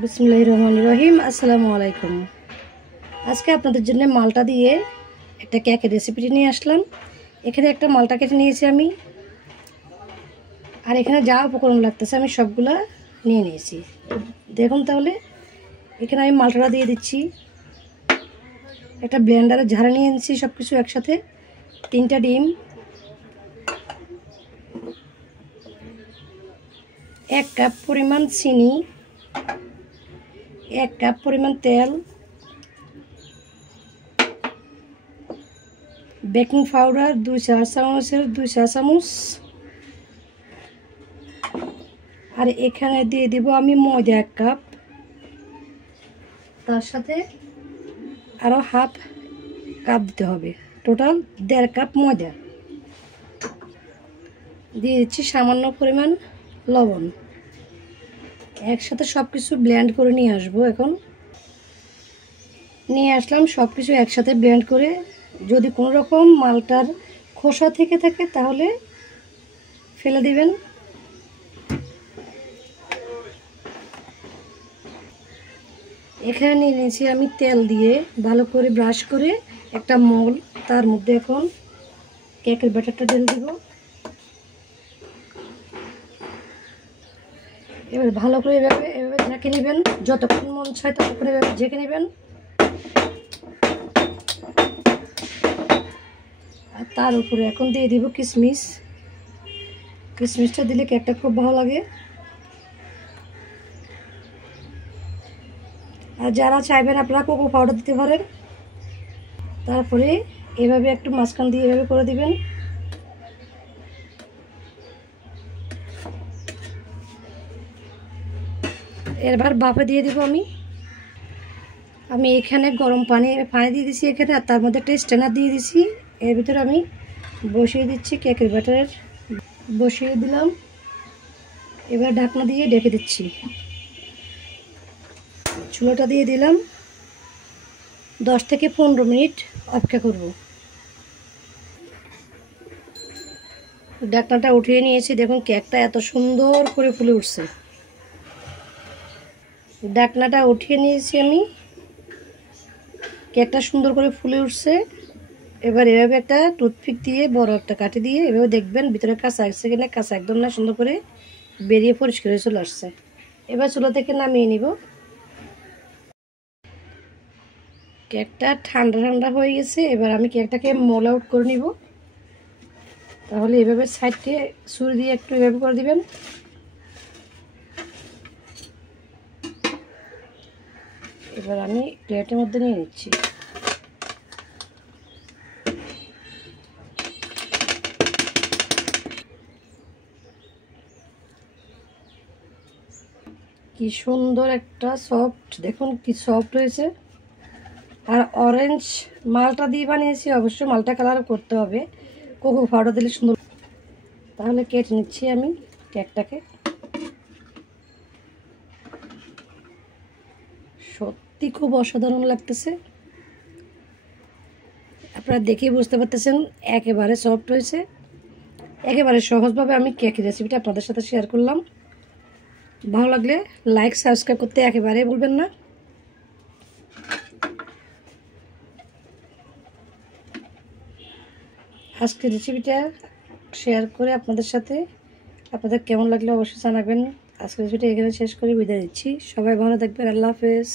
বিসমিল্লাহির রহমানির রহিম। আসসালামু আলাইকুম। আজকে আপনাদের জন্য মালটা দিয়ে একটা কেকের রেসিপিটি নিয়ে আসলাম। এখানে একটা মালটা কেটে নিয়েছি আমি, আর এখানে যা উপকরণ লাগতেছে আমি সবগুলা নিয়ে নিয়েছি। দেখুন তাহলে এখানে আমি মালটাটা দিয়ে দিচ্ছি। একটা ব্লেন্ডারে ঝাড়ে নিয়ে নিচ্ছি সব কিছু একসাথে। 3টা ডিম, 1 কাপ পরিমাণ চিনি, 1 কাপ পরিমাণ তেল, বেকিং পাউডার 2 চা চামচের 2 চা চামচ, আর এখানে দিয়ে দিব আমি ময়দা 1 কাপ, তার সাথে আরও হাফ কাপ দিতে হবে, টোটাল 1.5 কাপ ময়দা। দিয়ে দিচ্ছি সামান্য পরিমাণ লবণ। একসাথে সব কিছু ব্লেন্ড করে নিয়ে আসবো। এখন নিয়ে আসলাম সব কিছু একসাথে ব্লেন্ড করে। যদি কোনো রকম মালটার খোসা থেকে থাকে তাহলে ফেলে দিবেন। এখানে নিয়ে নিয়েছি আমি তেল দিয়ে ভালো করে ব্রাশ করে একটা মোল, তার মধ্যে এখন কেকের ব্যাটারটা ঢেলে দিব। এবার ভালো করে এভাবে ঢেকে নেবেন, যতক্ষণ মন চায় ততক্ষণ এভাবে ঢেকে নেবেন। আর তার উপরে এখন দিয়ে দিব কিশমিশ। কিশমিশটা দিলে কেকটা খুব ভালো লাগে। আর যারা চাইবেন আপনারা কোকো পাউডার দিতে পারেন। তারপরে এভাবে একটু মাঝখান দিয়ে এভাবে করে দিবেন। এবার ভাপে দিয়ে দিব আমি এখানে গরম পানি দিয়ে দিছি এখানে, আর তার মধ্যে একটা স্ট্যান্ডার দিয়ে দিছি। এর ভিতরে আমি বসিয়ে দিচ্ছি কেকের ব্যাটার, বসিয়ে দিলাম। এবার ঢাকনা দিয়ে ঢেকে দিচ্ছি। চুলাটা দিয়ে দিলাম। 10 থেকে 15 মিনিট অপেক্ষা করব। ঢাকনাটা উঠিয়ে নিয়েছি। দেখুন কেকটা এত সুন্দর করে ফুলে উঠছে। ঢাকনাটা উঠিয়ে নিয়েছি আমি। কেকটা সুন্দর করে ফুলে উঠছে। এবার এভাবে একটা টুথপিক দিয়ে বড় একটা কাঠি দিয়ে এভাবে দেখবেন ভিতরে কাঁচা আসছে কিনা। কাঁচা একদম না, সুন্দর করে বেরিয়ে পরিষ্কার হয়ে চলে আসছে। এবার চুলা থেকে নামিয়ে নিব। কেকটা ঠান্ডা ঠান্ডা হয়ে গেছে। এবার আমি কেকটাকে মোল আউট করে নিব। তাহলে এভাবে সাইডে ছুরি দিয়ে একটু এভাবে করে দিবেন। এবার আমি প্লেটের মধ্যে নিয়ে নিচ্ছি। কি সুন্দর একটা সফট, দেখুন কি সফট হয়েছে। আর অরেঞ্জ মালটা দিয়ে বানিয়েছি, অবশ্যই মালটা কালার করতে হবে, কোকো পাউডার দিলে সুন্দর। তাহলে কেটে নিচ্ছি আমি কেকটাকে। সত্যি খুব অসাধারণ লাগতেছে। আপনারা দেখেই বুঝতে পারতেছেন একেবারে সফট হয়েছে। একেবারে সহজভাবে আমি কেকের রেসিপিটা আপনাদের সাথে শেয়ার করলাম। ভালো লাগলে লাইক সাবস্ক্রাইব করতে একেবারে ভুলবেন না। আজকের রেসিপিটা শেয়ার করে আপনাদের সাথে আপনাদের কেমন লাগলে অবশ্যই জানাবেন। আজকের রেসিপিটা এখানে শেষ করে বিদায় দিচ্ছি। সবাই ভালো থাকবেন। আল্লাহ হাফেজ।